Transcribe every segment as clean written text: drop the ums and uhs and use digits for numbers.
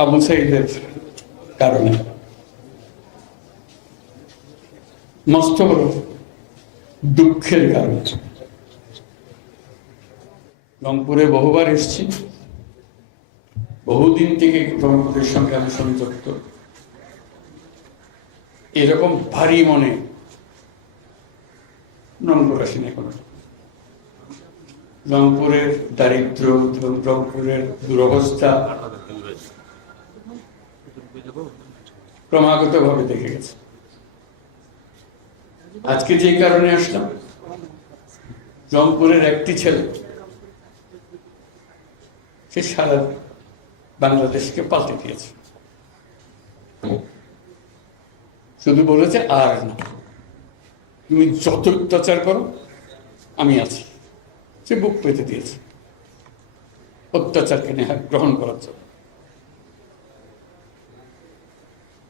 আবু সাইদের কারণে মস্ত বড় দুঃখের কারণ। রংপুরে বহুবার এসেছি, বহুদিন থেকে রংপুরের সঙ্গে আমি সংযুক্ত। এরকম ভারী মনে রংপুর আসেনি এখন। রংপুরের দারিদ্র, রংপুরের দুরবস্থা ক্রমাগত ভাবে দেখে গেছে। আজকে যে কারণে আসলাম, রংপুরের একটি ছেলে সে সারা বাংলাদেশকে পাল্টে দিয়েছে। শুধু বলেছে আর না, তুমি যত অত্যাচার করো আমি আছি। সে বুক পেতে দিয়েছে অত্যাচারকে নেহাত গ্রহণ করার জন্য।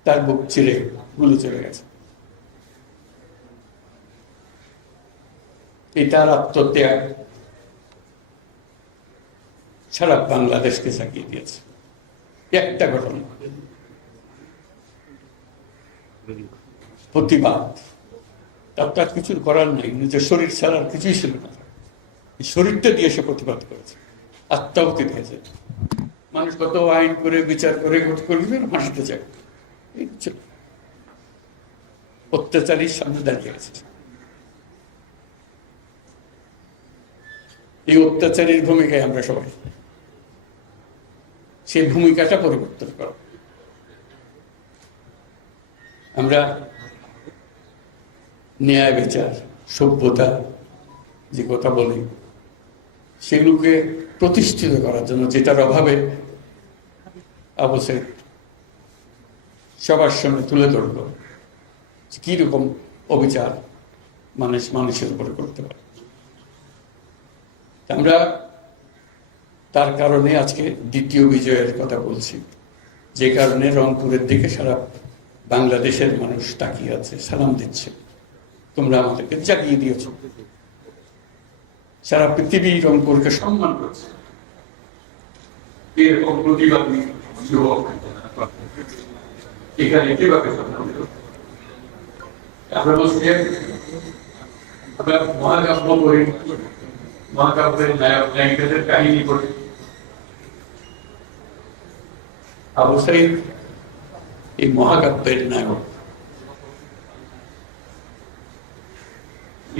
তার বুক ছিঁড়ে গুলি চলে গেছে। এই তার আত্মত্যাগ সারা বাংলাদেশকে জাগিয়ে দিয়েছে। একটা ঘটনা, প্রতিবাদ, তার কিছুর করার নাই, নিজের শরীর ছাড়া আর কিছুই ছিল না। শরীরটা দিয়ে সে প্রতিবাদ করেছে, আত্মাহুতি দিয়েছে। মানুষ কত আইন করে বিচার করে করবে, হাসতে চায়। অত্যাচারীর সামনে দাঁড়িয়ে গেছে। এই অত্যাচারীর ভূমিকায় আমরা সবাই, সেই ভূমিকাটা পরিবর্তন করা। আমরা ন্যায় বিচার, সভ্যতা যে কথা বলি, সেগুলোকে প্রতিষ্ঠিত করার জন্য, যেটার অভাবে আবু সাইদ সবার সামনে তুলে ধরল কিরকম অবিচার মানুষের উপরে করতে পারে। আমরা তার কারণে আজকে দ্বিতীয় বিজয়ের কথা বলছি, যে কারণে রংপুরের দিকে সারা বাংলাদেশের মানুষ তাকিয়ে আছে, সালাম দিচ্ছে। তোমরা আমাদেরকে জাগিয়ে দিয়েছ। সারা পৃথিবী রংপুরকে সম্মান করছে। এরকম প্রতিবাদী যুবক এখানে কিভাবে আমরা বলছি, আমরা মহাকাব্য পড়ি, মহাকাব্যের নায়ক নায়িকাদের কাহিনী পড়ি। আবু সাইদ এই মহাকাব্যের নায়ক।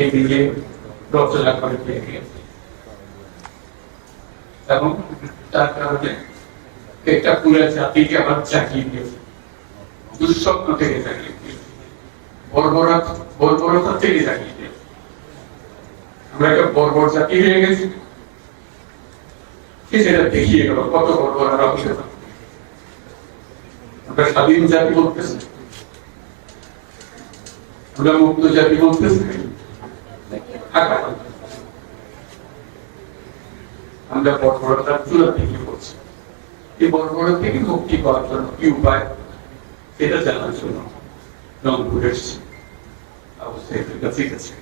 এদিকে রচনা করে পেয়ে গেছে এবং তার কারণে একটা পুরো জাতিকে আবার জাগিয়ে দিয়েছে, দুঃস্বপ্ন থেকে জাগিয়ে দিয়েছে, বর্বরতা থেকে জাগিয়ে দিয়েছে। আমরা একটা বর্বর জাতি হয়ে গেছি, সেটা দেখিয়ে গেল কত বর্বর আর অবস্থা। আমরা স্বাধীন জাতি বলতেছি, আমরা মুক্ত জাতি বলতেছি। আমরা বর্বরতার চূড়া থেকে বলছি। এই বর্বরতা থেকে মুক্তি পাওয়ার জন্য কি উপায়, সেটা জানার জন্য রংপুর এসেছি। অবশ্যই ঠিক আছে,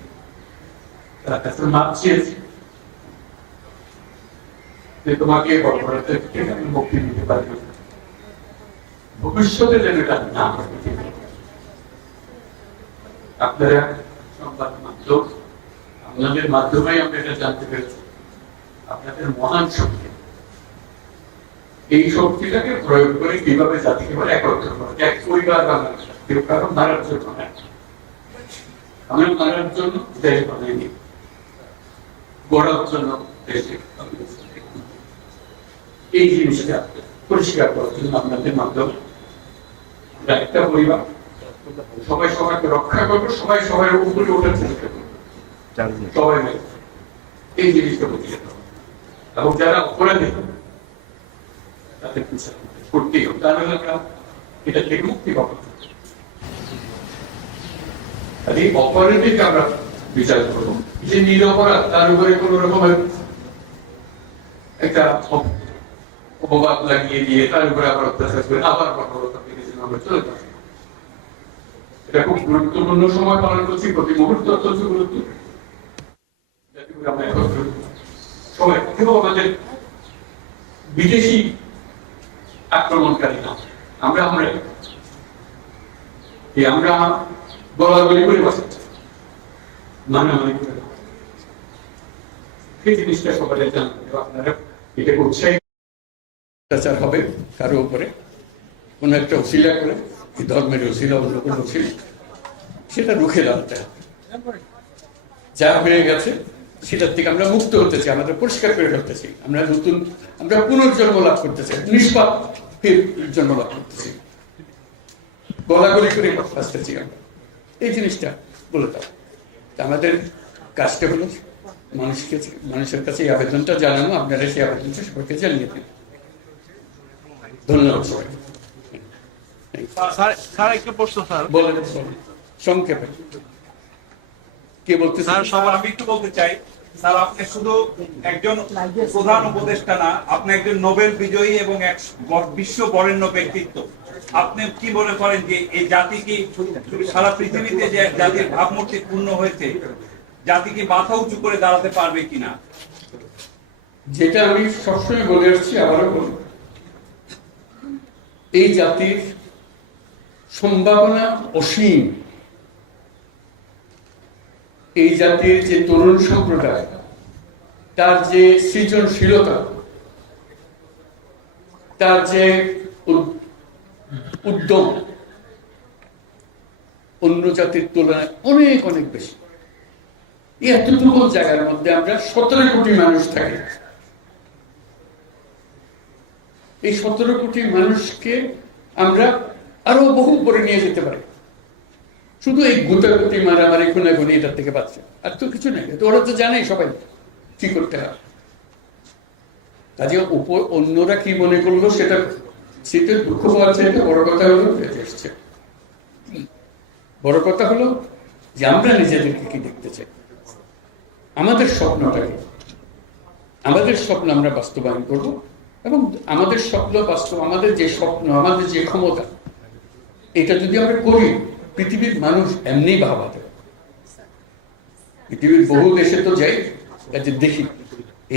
তার কাছে মাপ চেয়েছি যে তোমাকে বর্বরতা থেকে আমি মুক্তি দিতে পারি, ভবিষ্যতে যেন এটা না হবে। আপনারা সংবাদ মাধ্যম, আপনাদের মাধ্যমে আমরা এটা জানতে পেরেছি আপনাদের মহান শক্তি। এই শক্তিটাকে প্রয়োগ করে কিভাবে জাতিকে বলে একত্র করা, এক পরিবার বানানো। কেউ কারণ মারার জন্য না, আমরা মারার জন্য দেশ বানাইনি, গড়ার জন্য দেশে। এই জিনিসটা পরিষ্কার করার জন্য আপনাদের মাধ্যমে আমরা একটা পরিবার, সবাই সবাইকে রক্ষা করবো, সবাই সবাই উপরে ওঠার চেষ্টা করবো, সবাই এই জিনিসটা বুঝিয়ে দেবো। এবং যারা অপরাধী তাদের বিচার করতেই হবে, তাহলে আমরা এটা থেকে মুক্তি পাবো। আর এই অপরাধীকে আমরা বিচার করবো, যে নিরপরাধ তার উপরে কোন রকমের একটা অপবাদ লাগিয়ে দিয়ে তার উপরে আবার অত্যাচার করে আবার বর্বরতা আমরা চলে যাচ্ছি। এটা খুব গুরুত্বপূর্ণ সময় পালন করছি, প্রতি মুহূর্ত অত্যন্ত গুরুত্ব। আমরা সবাই এবং আমাদের বিদেশি আক্রমণকারী না, আমরা আমরা বলাবলি করে বসাচ্ছি, মানামানি করে এই জিনিসটা সবাই জানবেন। আপনারা এটাকে উৎসাহিত অত্যাচার হবে কারো উপরে কোনো একটা অশিলা করে, ধর্মের অশিলা অন্য কোনো অশিলা, সেটা রুখে দাঁড়াতে হবে। যা হয়ে গেছে সেটার থেকে আমরা মুক্ত হতে চাই, আমাদের পরিষ্কার করে ফেলতেছি, আমরা পুনর্জন্ম লাভ করতে চাই, নিষ্পাপ জন্ম লাভ করতেছি, গলাগলি করে আসতেছি আমরা। এই জিনিসটা বলে দাও। আমাদের কাজটা হলো মানুষের কাছে এই আবেদনটা জানানো, আপনারা সেই আবেদনটা সবাইকে জানিয়ে দিন। ধন্যবাদ সবাই। স্যার একটু প্রশ্ন স্যার বলেন সংক্ষেপে কে বলতে স্যার সবার আমি একটু বলতে চাই স্যার, আপনি শুধু একজন প্রধান উপদেষ্টা না, আপনি একজন নোবেল বিজয়ী এবং এক বিশ্ব বরেণ্য ব্যক্তিত্ব। আপনি কি মনে করেন যে এই জাতি কি সারা পৃথিবীতে যে জাতির ভাবমূর্তি পূর্ণ হয়েছে, জাতি কি মাথা উঁচু করে দাঁড়াতে পারবে কিনা? যেটা আমি সবসময় বলে আসছি, আবারও বলি, এই জাতির সম্ভাবনা অসীম। এই জাতির যে তরুণ সম্প্রদায়, তার যে সৃজনশীলতা, তার যে উদ্যম অন্য জাতির তুলনায় অনেক অনেক বেশি। এতটুকু জায়গার মধ্যে আমরা 17 কোটি মানুষ থাকি। এই 17 কোটি মানুষকে আমরা আরো বহু উপরে নিয়ে যেতে পারি, শুধু এই গুটাগুটি মারামারি খুনাগুনি এটার থেকে বাঁচছে, আর তো কিছু নেই। ওরা তো জানেই সবাই কি করতে হয়। কাজে অন্যরা কি মনে করলো সেটা দুঃখ পাওয়া যায়। বড় কথা হলো এসছে, বড় কথা হলো যে আমরা নিজেদেরকে কি দেখতে চাই, আমাদের স্বপ্নটাকে, আমাদের স্বপ্ন আমরা বাস্তবায়ন করব। এবং আমাদের স্বপ্ন বাস্তব, আমাদের যে স্বপ্ন, আমাদের যে ক্ষমতা, এটা যদি আমরা করি, পৃথিবীর মানুষ এমনি ভাবাতে। পৃথিবীর বহু দেশে তো যাই, কাজে দেখি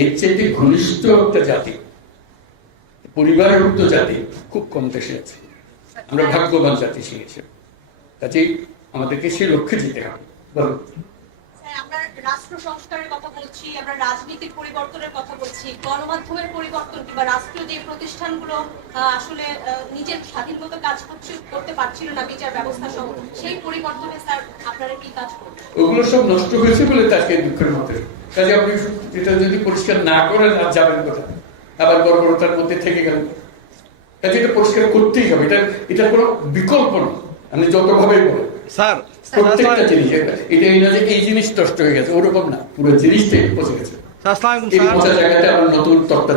এর চাইতে ঘনিষ্ঠ একটা জাতি, পরিবারভুক্ত জাতি খুব কম দেশে আছে। আমরা ভাগ্যবান জাতি শিখেছি, কাজেই আমাদেরকে সেই লক্ষ্যে যেতে হবে। বলুন। আমরা রাষ্ট্র সংস্কারের কথা বলছি, আমরা রাজনীতির পরিবর্তনের কথা বলছি, গণমাধ্যমের পরিবর্তন কিংবা রাষ্ট্রীয় যে প্রতিষ্ঠানগুলো আসলে নিজের স্বাধীন মতো কাজ করতে পারছিল না, বিচার ব্যবস্থা সহ, সেই পরিবর্তনে স্যার আপনারা কি কাজ করবেন? ওগুলো সব নষ্ট হয়েছে বলে তাকে দুঃখের মধ্যে। কাজে আপনি এটা যদি পরিষ্কার না করেন আর যাবেন কোথায়, আবার বর্বরতার মধ্যে থেকে গেলেন। কাজে এটা পরিষ্কার করতেই হবে, এটা কোনো বিকল্প না। আমি যতভাবেই বলেন স্যার, প্রত্যেকটা জিনিস, এটা এই না যে এই জিনিস নষ্ট হয়ে গেছে, ওরকম না, পুরো জিনিসটাই পচে গেছে। এই পচা জায়গাতে আবার নতুন তত্ত্বা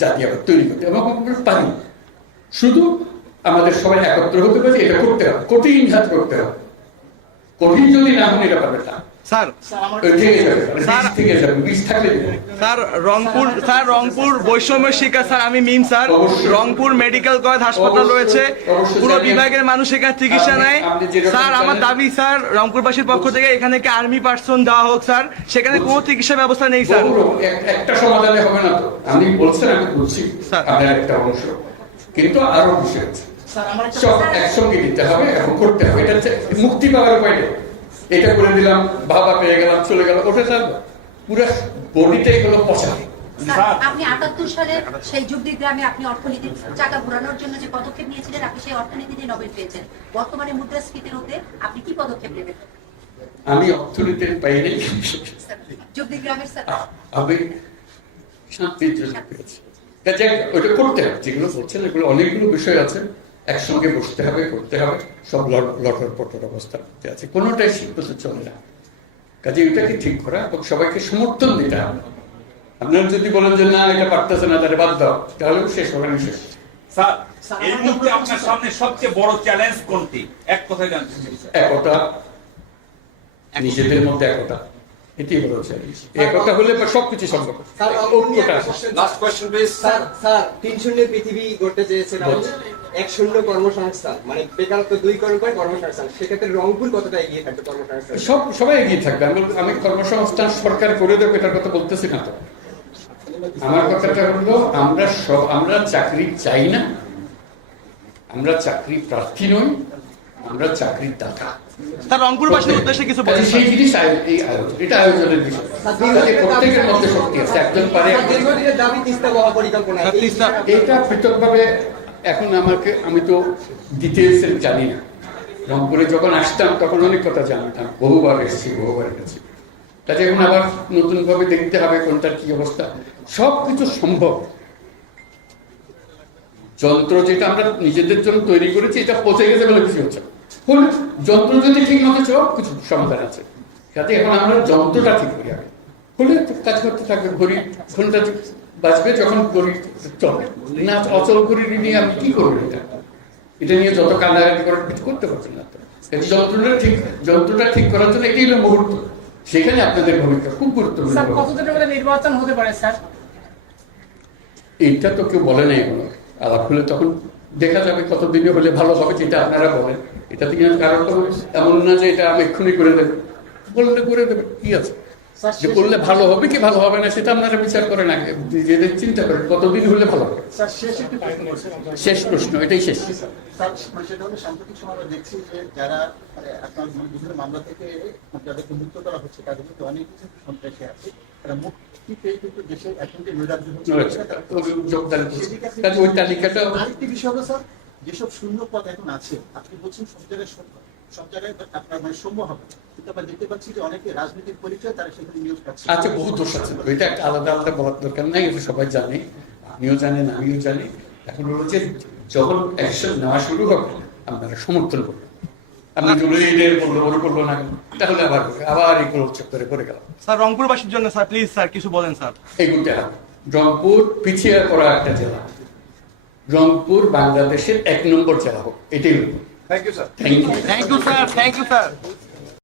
জাতি আবার তৈরি করতে এবং পারি। শুধু আমাদের সবাই একত্র হতে পারে, এটা করতে হবে, কঠিন হাত করতে হবে। কঠিন যদি না হন এটা পারবে না। স্যার রংপুর বৈষম্যের শিকার স্যার, আমি মিম স্যার। রংপুর মেডিকেল কলেজ হাসপাতাল রয়েছে, পুরো বিভাগের মানুষ এখানে চিকিৎসা নেয় স্যার। আমার দাবি স্যার, রংপুরবাসীর পক্ষ থেকে এখানে কি আর্মি পার্সন দেওয়া হোক স্যার, সেখানে কোনো চিকিৎসা ব্যবস্থা নেই স্যার। একটা সমাধানে হবে না তো, আমি বলছি, আমি বলছি আপনার একটা অংশ, কিন্তু আরো বিষয় আছে, সব একসঙ্গে দিতে হবে এবং করতে হবে। এটা মুক্তি পাওয়ার উপায় নেই। এটা করে দিলাম, বাবা পেয়ে গেলাম, চলে গেল, ওটা স্যার পুরো বডিটাই হলো পচা। আপনি ৭৮ সালে সেই যুদ্ধি গ্রামে আপনি অর্থনীতির চাকা ঘোরানোর জন্য যে পদক্ষেপ নিয়েছিলেন, আপনি সেই অর্থনীতিতে নোবেল পেয়েছেন। বর্তমানে মুদ্রাস্ফীতি রোধে আপনি কি পদক্ষেপ নেবেন? আমি অর্থনীতির পাইনি, যুদ্ধি গ্রামের স্যার আমি শান্তির জন্য পেয়েছি। ওইটা করতে হবে, যেগুলো বলছেন এগুলো অনেকগুলো বিষয় আছে, একসঙ্গে বসতে হবে, করতে হবে। সব লটর পটর অবস্থা আছে, কোনোটাই শিক্ষিত চলে না। কাজে এটাকে ঠিক করা এবং সবাইকে সমর্থন দিতে হবে। আপনারা যদি বলেন যে না এটা পারতেছে না, তাহলে বাদ দাও, তাহলে শেষ হবে না। শেষ স্যার, এই মুহূর্তে আপনার সামনে সবচেয়ে বড় চ্যালেঞ্জ কোনটি? এক কথায় জানতে চাই। একতা, নিজেদের মধ্যে একতা, এটাই বড় চ্যালেঞ্জ। একতা হলে সবকিছু সম্ভব। Last question please. স্যার ৩-০ পৃথিবী গড়তে চেয়েছেন, ১-০ কর্মসংস্থান, মানে বেকারত্ব ২ করে কর্মসংস্থান, সেক্ষেত্রে রংপুর কতটা এগিয়ে থাকবে কর্মসংস্থান? সবাই এগিয়ে থাকবে। আমি কর্মসংস্থান সরকার করে দেবে এটার কথা বলতেছি না তো। আমার কথাটা হলো আমরা চাকরি চাই না, আমরা চাকরি প্রার্থী নই, আমরা চাকরির দাতা। স্যার রংপুরবাসীর উদ্দেশ্যে কিছু বলেন সেই জিনিস এই আয়োজন, এটা আয়োজনের বিষয়। কাজে প্রত্যেকের মধ্যে শক্তি আছে, একজন পারে। দীর্ঘদিনের দাবি তিস্তা মহাপরিকল্পনা, স্যার, তিস্তা এটা পৃথকভাবে এখন আমি তো ডিটেলস জানি না। রংপুরে যখন আসতাম তখন অনেক কথা জানতাম, বহুবার এসেছি, বহুবার গেছি। কাজে এখন আবার নতুন ভাবে দেখতে হবে কোনটার কি অবস্থা। সবকিছু সম্ভব। যন্ত্র যেটা আমরা নিজেদের জন্য তৈরি করেছি এটা পচে গেছে বলে কিছু হচ্ছে না। যন্ত্র যদি ঠিক মতো সব কিছু সমাধান আছে। কাজে এখন আমরা যন্ত্রটা ঠিক করি আগে, হলে কাজ করতে থাকবে। ঘড়িটা বাজবে যখন ঘড়ি চলে না, অচল ঘড়ি নিয়ে আমি কি করবো? এটা নিয়ে যত কান্নাকাটি করে কিছু করতে পারছেন না। যন্ত্রটা ঠিক করার জন্য এটাই হলো মুহূর্ত। সেখানে আপনাদের ভূমিকা খুব গুরুত্বপূর্ণ। কতদিনের মধ্যে নির্বাচন হতে পারে স্যার? এইটা তো কেউ বলে নাই এখনো। আলাপ হলে তখন দেখা যাবে কতদিনে হলে ভালো হবে, যেটা আপনারা বলেন। এটা থেকে কারণ তো এমন না যে এটা আমি এক্ষুনি করে দেবে, বললে করে দেবে, কি আছে? যে করলে ভালো হবে কি ভালো হবে না সেটা আপনারা বিচার করেন আগে, নিজেদের চিন্তা করেন কতদিন হলে ভালো হবে। শেষ প্রশ্ন, এটাই শেষ। সেটা হলো সাম্প্রতিক সময় আমরা দেখছি যে যারা আপনার বিভিন্ন মামলা থেকে যাদেরকে মুক্ত করা হচ্ছে তাদের মধ্যে অনেক কিছু সন্ত্রাসী আছে, তারা মুক্তি পেয়ে কিন্তু দেশে এখন যে নৈরাজ্য হচ্ছে। ওই তালিকাটা আরেকটি বিষয় হলো স্যার, যেসব শূন্য পদ এখন আছে, আপনি বলছেন সব জায়গায় আপনার মানে সম্ভব হবে, কিন্তু আমরা দেখতে পাচ্ছি যে অনেকে রাজনৈতিক পরিচয় তারা সেখানে নিয়োগ পাচ্ছে। আচ্ছা, বহু দোষ আছে, এটা একটা আলাদা আলাদা বলার দরকার নাই, এটা সবাই জানে, আপনিও জানেন, আমিও জানি। এখন হচ্ছে যখন অ্যাকশন নেওয়া শুরু হবে আপনারা সমর্থন করবেন। আপনি যদি করলো না তাহলে আবার এগুলো চক্করে পড়ে গেল। স্যার রংপুরবাসীর জন্য স্যার প্লিজ স্যার কিছু বলেন স্যার। এগুলো রংপুর পিছিয়ে পড়া একটা জেলা, রংপুর বাংলাদেশের 1 নম্বর জেলা হোক, এটাই হলো। Thank you sir. Thank you. Thank you sir, thank you sir.